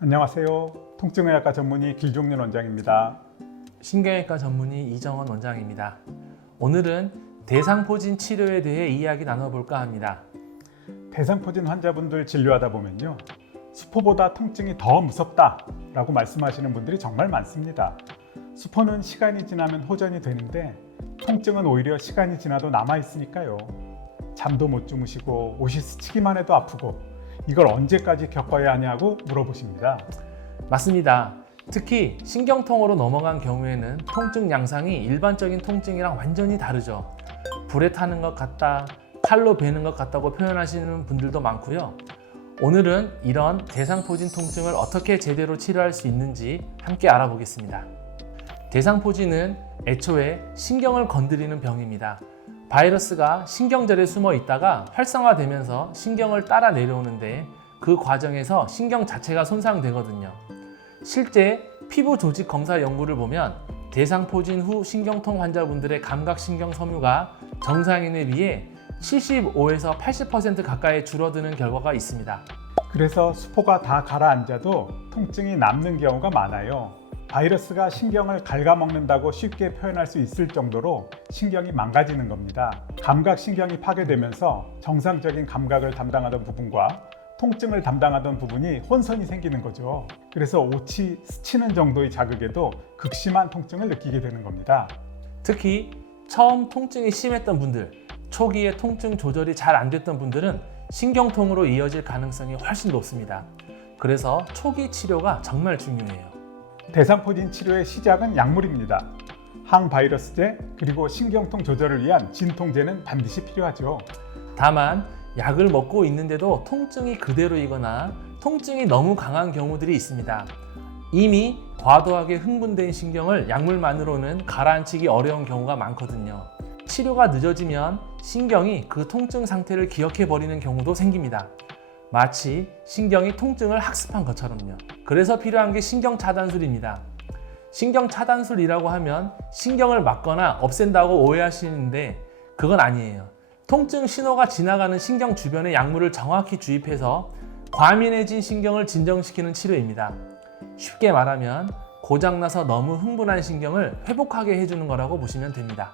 안녕하세요. 통증의학과 전문의 길종윤 원장입니다. 신경외과 전문의 이정원 원장입니다. 오늘은 대상포진 치료에 대해 이야기 나눠볼까 합니다. 대상포진 환자분들 진료하다 보면요, 수포보다 통증이 더 무섭다라고 말씀하시는 분들이 정말 많습니다. 수포는 시간이 지나면 호전이 되는데 통증은 오히려 시간이 지나도 남아있으니까요. 잠도 못 주무시고 옷이 스치기만 해도 아프고 이걸 언제까지 겪어야 하냐고 물어보십니다. 맞습니다. 특히 신경통으로 넘어간 경우에는 통증 양상이 일반적인 통증이랑 완전히 다르죠. 불에 타는 것 같다, 칼로 베는 것 같다고 표현하시는 분들도 많고요. 오늘은 이런 대상포진 통증을 어떻게 제대로 치료할 수 있는지 함께 알아보겠습니다. 대상포진은 애초에 신경을 건드리는 병입니다. 바이러스가 신경절에 숨어 있다가 활성화되면서 신경을 따라 내려오는데 그 과정에서 신경 자체가 손상되거든요. 실제 피부 조직 검사 연구를 보면 대상포진 후 신경통 환자분들의 감각신경 섬유가 정상인에 비해 75에서 80% 가까이 줄어드는 결과가 있습니다. 그래서 수포가 다 가라앉아도 통증이 남는 경우가 많아요. 바이러스가 신경을 갉아먹는다고 쉽게 표현할 수 있을 정도로 신경이 망가지는 겁니다. 감각신경이 파괴되면서 정상적인 감각을 담당하던 부분과 통증을 담당하던 부분이 혼선이 생기는 거죠. 그래서 옷이 스치는 정도의 자극에도 극심한 통증을 느끼게 되는 겁니다. 특히 처음 통증이 심했던 분들, 초기에 통증 조절이 잘 안 됐던 분들은 신경통으로 이어질 가능성이 훨씬 높습니다. 그래서 초기 치료가 정말 중요해요. 대상포진 치료의 시작은 약물입니다. 항바이러스제 그리고 신경통 조절을 위한 진통제는 반드시 필요하죠. 다만 약을 먹고 있는데도 통증이 그대로이거나 통증이 너무 강한 경우들이 있습니다. 이미 과도하게 흥분된 신경을 약물만으로는 가라앉히기 어려운 경우가 많거든요. 치료가 늦어지면 신경이 그 통증 상태를 기억해버리는 경우도 생깁니다. 마치 신경이 통증을 학습한 것처럼요. 그래서 필요한 게 신경차단술입니다. 신경차단술이라고 하면 신경을 막거나 없앤다고 오해하시는데 그건 아니에요. 통증 신호가 지나가는 신경 주변에 약물을 정확히 주입해서 과민해진 신경을 진정시키는 치료입니다. 쉽게 말하면 고장나서 너무 흥분한 신경을 회복하게 해주는 거라고 보시면 됩니다.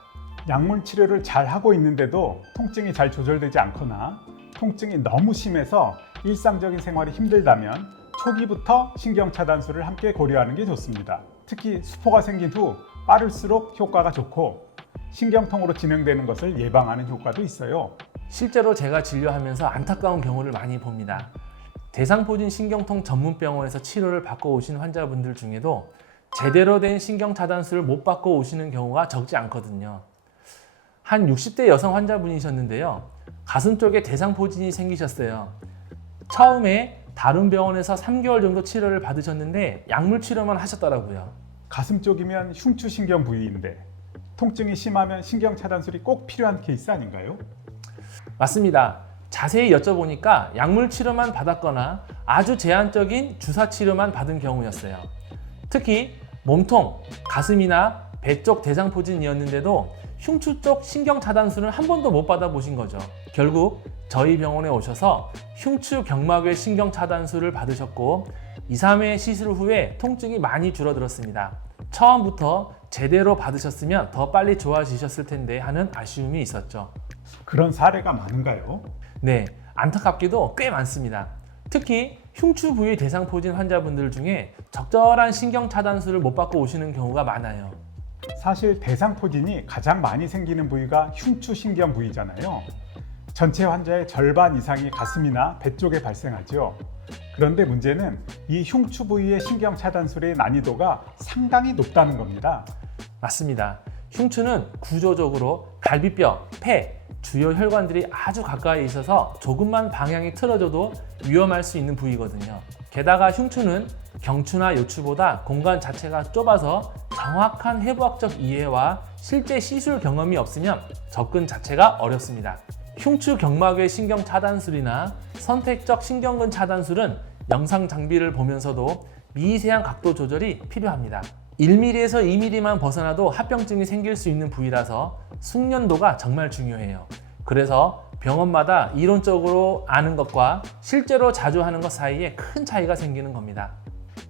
약물 치료를 잘 하고 있는데도 통증이 잘 조절되지 않거나 통증이 너무 심해서 일상적인 생활이 힘들다면 초기부터 신경차단술을 함께 고려하는 게 좋습니다. 특히 수포가 생긴 후 빠를수록 효과가 좋고 신경통으로 진행되는 것을 예방하는 효과도 있어요. 실제로 제가 진료하면서 안타까운 경우를 많이 봅니다. 대상포진 신경통 전문병원에서 치료를 받고 오신 환자분들 중에도 제대로 된 신경차단술을 못 받고 오시는 경우가 적지 않거든요. 한 60대 여성 환자분이셨는데요. 가슴 쪽에 대상포진이 생기셨어요. 처음에 다른 병원에서 3개월 정도 치료를 받으셨는데 약물 치료만 하셨더라고요. 가슴 쪽이면 흉추신경 부위인데 통증이 심하면 신경차단술이 꼭 필요한 케이스 아닌가요? 맞습니다. 자세히 여쭤보니까 약물 치료만 받았거나 아주 제한적인 주사 치료만 받은 경우였어요. 특히 몸통, 가슴이나 배 쪽 대상포진이었는데도 흉추 쪽 신경차단술은 한 번도 못 받아보신 거죠. 결국 저희 병원에 오셔서 흉추 경막외 신경차단술을 받으셨고 2, 3회 시술 후에 통증이 많이 줄어들었습니다. 처음부터 제대로 받으셨으면 더 빨리 좋아지셨을 텐데 하는 아쉬움이 있었죠. 그런 사례가 많은가요? 네, 안타깝게도 꽤 많습니다. 특히 흉추 부위 대상포진 환자분들 중에 적절한 신경차단술을 못 받고 오시는 경우가 많아요. 사실 대상포진이 가장 많이 생기는 부위가 흉추신경 부위잖아요. 전체 환자의 절반 이상이 가슴이나 배 쪽에 발생하죠. 그런데 문제는 이 흉추 부위의 신경차단술의 난이도가 상당히 높다는 겁니다. 맞습니다. 흉추는 구조적으로 갈비뼈, 폐, 주요 혈관들이 아주 가까이 있어서 조금만 방향이 틀어져도 위험할 수 있는 부위거든요. 게다가 흉추는 경추나 요추보다 공간 자체가 좁아서 정확한 해부학적 이해와 실제 시술 경험이 없으면 접근 자체가 어렵습니다. 흉추 경막외 신경 차단술이나 선택적 신경근 차단술은 영상 장비를 보면서도 미세한 각도 조절이 필요합니다. 1mm에서 2mm만 벗어나도 합병증이 생길 수 있는 부위라서 숙련도가 정말 중요해요. 그래서 병원마다 이론적으로 아는 것과 실제로 자주 하는 것 사이에 큰 차이가 생기는 겁니다.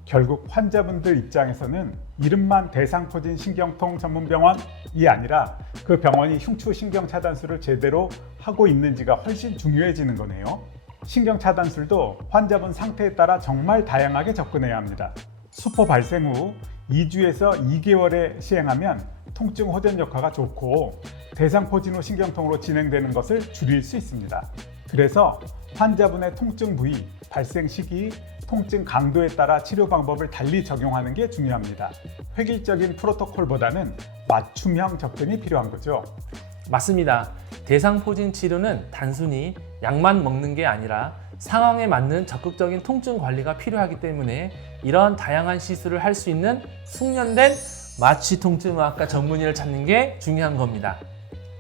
결국 환자분들 입장에서는 이름만 대상포진 신경통 전문병원이 아니라 그 병원이 흉추 신경 차단술을 제대로 하고 있는지가 훨씬 중요해지는 거네요. 신경 차단술도 환자분 상태에 따라 정말 다양하게 접근해야 합니다. 수포 발생 후 2주에서 2개월에 시행하면 통증 호전 효과가 좋고 대상포진 후 신경통으로 진행되는 것을 줄일 수 있습니다. 그래서 환자분의 통증 부위, 발생 시기, 통증 강도에 따라 치료 방법을 달리 적용하는 게 중요합니다. 획일적인 프로토콜보다는 맞춤형 접근이 필요한 거죠. 맞습니다. 대상포진 치료는 단순히 약만 먹는 게 아니라 상황에 맞는 적극적인 통증 관리가 필요하기 때문에 이런 다양한 시술을 할 수 있는 숙련된 마취통증의학과 전문의를 찾는 게 중요한 겁니다.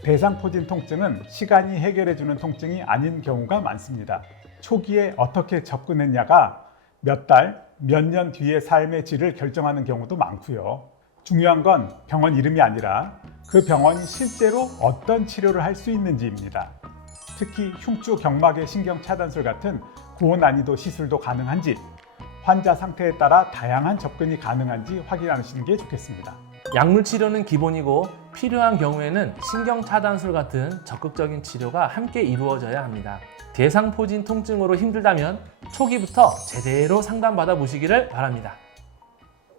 대상포진 통증은 시간이 해결해주는 통증이 아닌 경우가 많습니다. 초기에 어떻게 접근했냐가 몇 달, 몇 년 뒤의 삶의 질을 결정하는 경우도 많고요. 중요한 건 병원 이름이 아니라 그 병원이 실제로 어떤 치료를 할 수 있는지입니다. 특히 흉추 경막의 신경 차단술 같은 고난이도 시술도 가능한지, 환자 상태에 따라 다양한 접근이 가능한지 확인하시는 게 좋겠습니다. 약물 치료는 기본이고 필요한 경우에는 신경 차단술 같은 적극적인 치료가 함께 이루어져야 합니다. 대상포진 통증으로 힘들다면 초기부터 제대로 상담받아 보시기를 바랍니다.